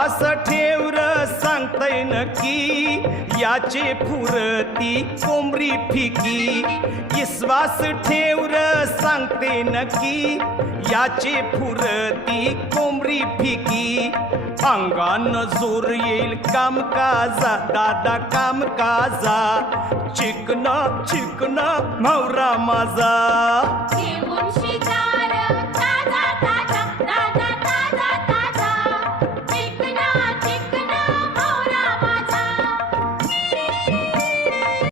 विश्वास ठेव र सांगतय नक्की याचे फुरती कोंबरी फिकी विश्वास ठेव र सांगते नक्की याचे फुरती कोंबरी फिकी अंगान जोर येईल कामकाजा दादा कामकाजा चिकना चिकना नवरा माझा घेऊन